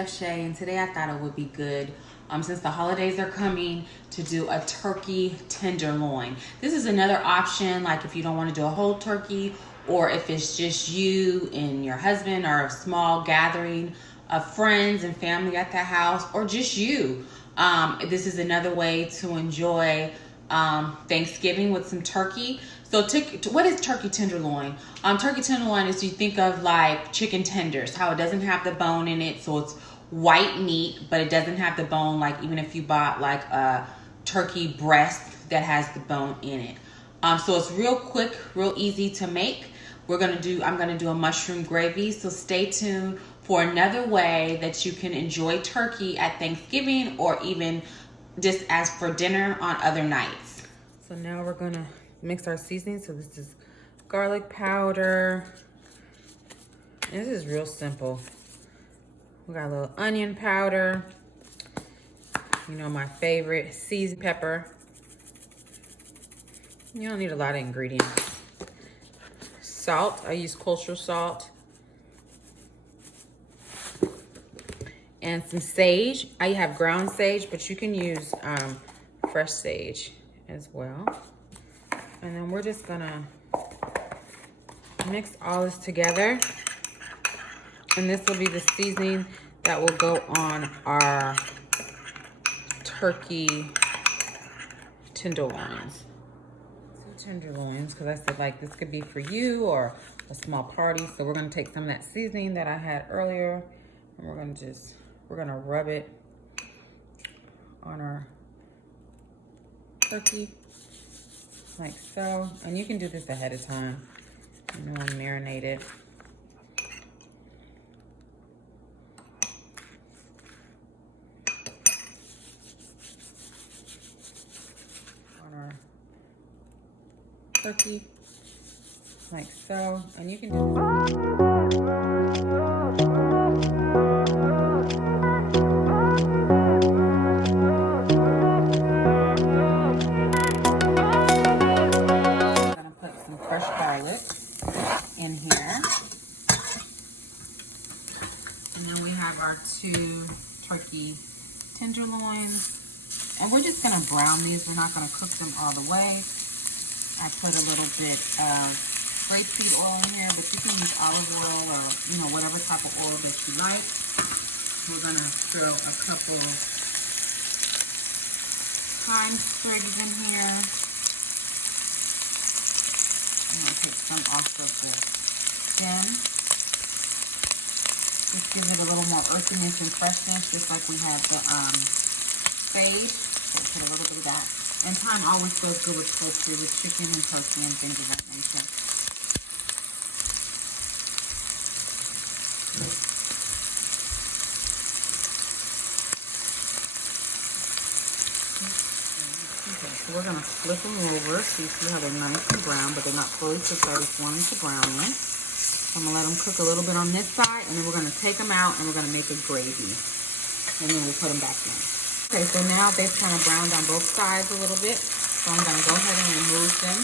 Chef Shay, and today I thought it would be good, since the holidays are coming, to do a turkey tenderloin. This is another option, like if you don't want to do a whole turkey, or if it's just you and your husband, or a small gathering of friends and family at the house, or just you. This is another way to enjoy Thanksgiving with some turkey. So what is turkey tenderloin? Turkey tenderloin is, you think of like chicken tenders, how it doesn't have the bone in it. So it's white meat, but it doesn't have the bone, like even if you bought like a turkey breast that has the bone in it. So it's real quick, real easy to make. I'm gonna do a mushroom gravy. So stay tuned for another way that you can enjoy turkey at Thanksgiving, or even just as for dinner on other nights. So now we're gonna mix our seasoning. So this is garlic powder. And this is real simple. We got a little onion powder. You know, my favorite, seasoned pepper. You don't need a lot of ingredients. Salt, I use kosher salt. And some sage. I have ground sage, but you can use fresh sage as well. And then we're just gonna mix all this together. And this will be the seasoning that will go on our turkey tenderloins. Two tenderloins, because I said like this could be for you or a small party. So we're gonna take some of that seasoning that I had earlier, and we're gonna rub it on our turkey. Like so. And you can do this ahead of time, you know, and marinate it. On our turkey, like so. And you can do this. In here, and then we have our two turkey tenderloins, and we're just gonna brown these. We're not gonna cook them all the way. I put a little bit of grapeseed oil in here, but you can use olive oil or, you know, whatever type of oil that you like. We're gonna throw a couple thyme sprigs in here. I'm gonna take some off of the stem. This gives it a little more earthiness and freshness, just like we have the sage. So put a little bit of that. And thyme always goes good with poultry, with chicken and turkey and things of that nature. So we're gonna flip them over, so you see how they're nice and brown, but they're not fully cooked. I just want them to brown in. So I'm gonna let them cook a little bit on this side, and then we're gonna take them out and we're gonna make a gravy. And then we'll put them back in. Okay, so now they've kind of browned on both sides a little bit. So I'm gonna go ahead and remove them.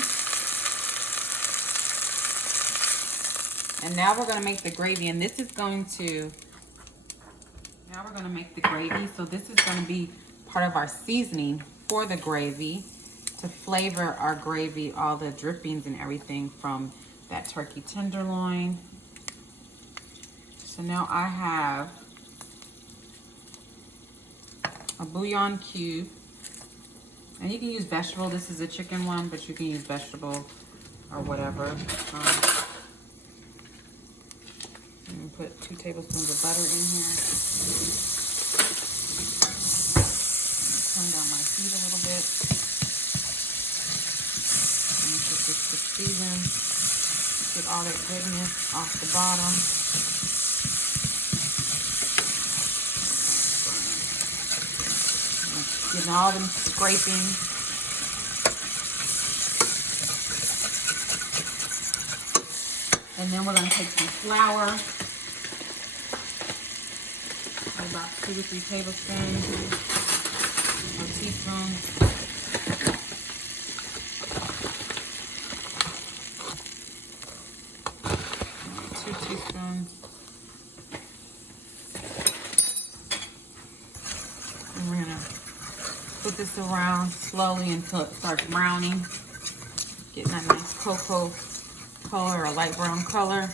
And now we're gonna make the gravy, and this is going to, now we're gonna make the gravy. So this is gonna be part of our seasoning for the gravy, to flavor our gravy, all the drippings and everything from that turkey tenderloin. So now I have a bouillon cube, and you can use vegetable. This is a chicken one, but you can use vegetable or whatever. I'm gonna put 2 tablespoons of butter in here. Turn down my heat a little bit. Just to season, get all that goodness off the bottom. Getting all them scraping. And then we're gonna take some flour, about 2 to 3 tablespoons or teaspoons. 2 teaspoons. put this around slowly until it starts browning. Getting that nice cocoa color or light brown color.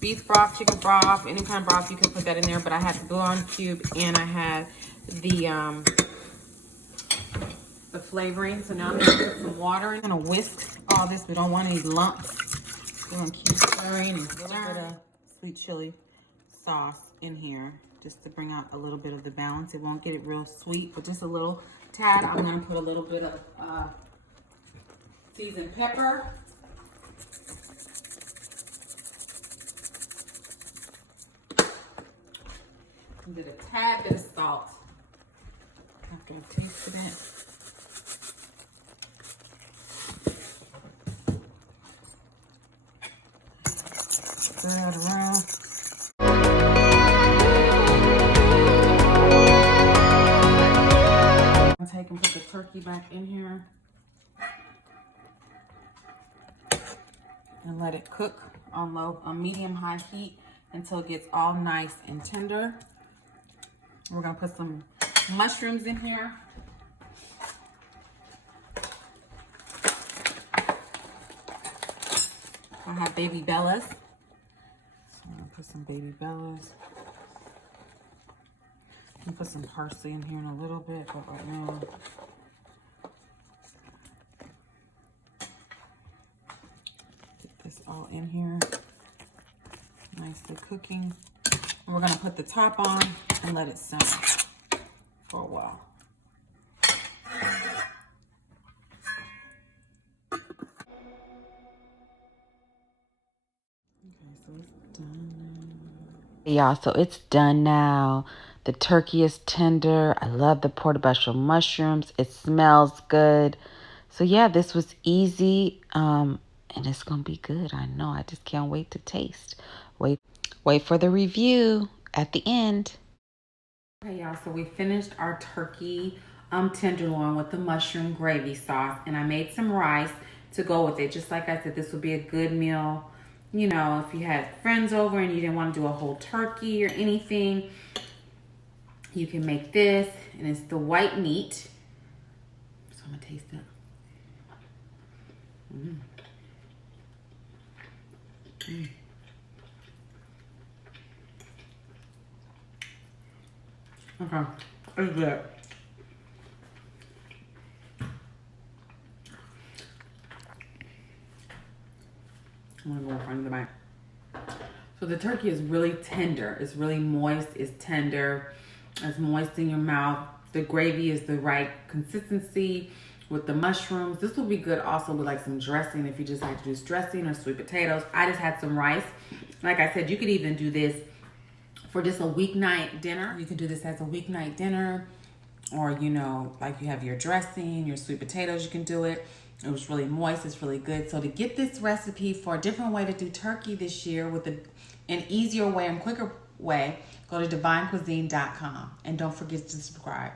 Beef broth, chicken broth, any kind of broth, you can put that in there. But I had the bouillon cube and I had the flavoring. So now I'm gonna put some water in. I'm gonna whisk all this. We don't want any lumps. We're gonna keep stirring and a little bit of sweet chili sauce in here just to bring out a little bit of the balance. It won't get it real sweet, but just a little tad. I'm gonna put a little bit of seasoned pepper. Did a tad bit of salt after I tasted it. Stir it around. I'm taking put the turkey back in here and let it cook on medium high heat until it gets all nice and tender. We're gonna put some mushrooms in here. I have baby bellas. So I'm gonna put some baby bellas. I'm gonna put some parsley in here in a little bit, but right now. Get this all in here. Nicely cooking. And we're gonna put the top on and let it simmer for a while. Okay, so it's done now. Y'all, so it's done now. The turkey is tender. I love the portabella mushrooms. It smells good. So yeah, this was easy. And it's gonna be good. I know. I just can't wait to taste. Wait for the review at the end. Okay, y'all, so we finished our turkey tenderloin with the mushroom gravy sauce, and I made some rice to go with it. Just like I said, this would be a good meal, you know, if you had friends over and you didn't want to do a whole turkey or anything. You can make this, and it's the white meat. So I'm gonna taste it. Okay, it's good. I'm gonna go in front of the mic. So the turkey is really tender. It's really moist. It's tender. It's moist in your mouth. The gravy is the right consistency with the mushrooms. This will be good also with like some dressing if you just like to do dressing or sweet potatoes. I just had some rice. Like I said, you could even do this for just a weeknight dinner. You can do this as a weeknight dinner, or you know, like you have your dressing, your sweet potatoes, you can do it. It was really moist, it's really good. So to get this recipe for a different way to do turkey this year with an easier way and quicker way, go to divinecuisine.com and don't forget to subscribe.